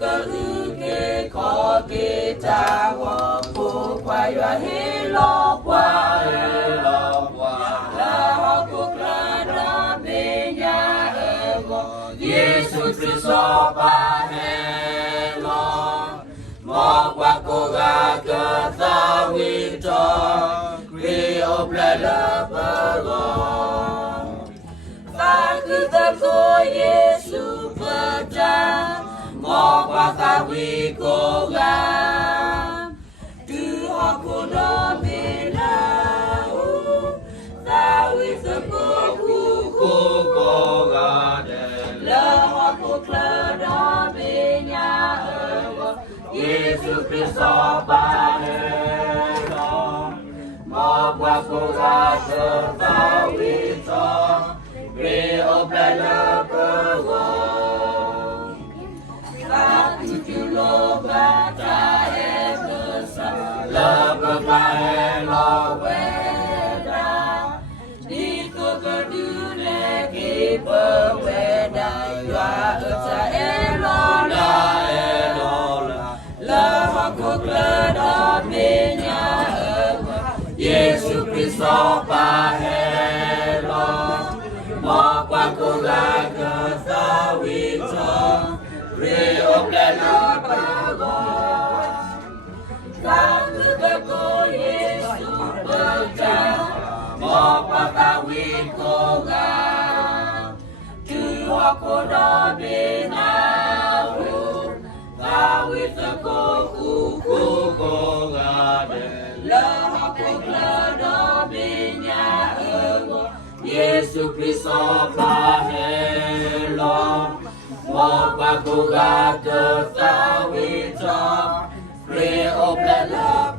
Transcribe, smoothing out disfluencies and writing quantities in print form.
cơ ư kê khó kê cha hoa phù quay và hê lo qua là hoa cuộc là đó bê nhà ơ Jesus Christo ba hê lo mô qua cô gà cơ ta vi trò vì ốp lại lỡ bơ gò ta cứ ta cô Giêsu bơ cha mô qua ta vi cô gà từ họ cô đó bê la ta vi ta cô gà lỡ họ cô klơ đó bê nhà ơ Jesus Christo ba hê lo mô qua cô gà cơ ta vi trò vì ốp lại lỡ bơ gò ta cứ chịu lô ba cha e cơ sa lỡ bơ ba hê lo quê đa đi cô cơ đưa lê kì bơ quê đa doa ơ cha e lo la lỡ hoa cuộc lỡ đó bê nhà ơ Jesus Christo ba hê lo mô qua cô gà cơ ta vi trò vì ốp lại lỡ bơ gò ta cứ cơ cô Giêsu bơ cha mô qua ta vi cô gà chứ hoa cô đó bê na ta vi ta cô gà lỡ hoa cô lỡ đó bê nhà ơ Jesus Christo ba hê lo mô qua cô gà cơ ta vi trò vì ốp lại lỡ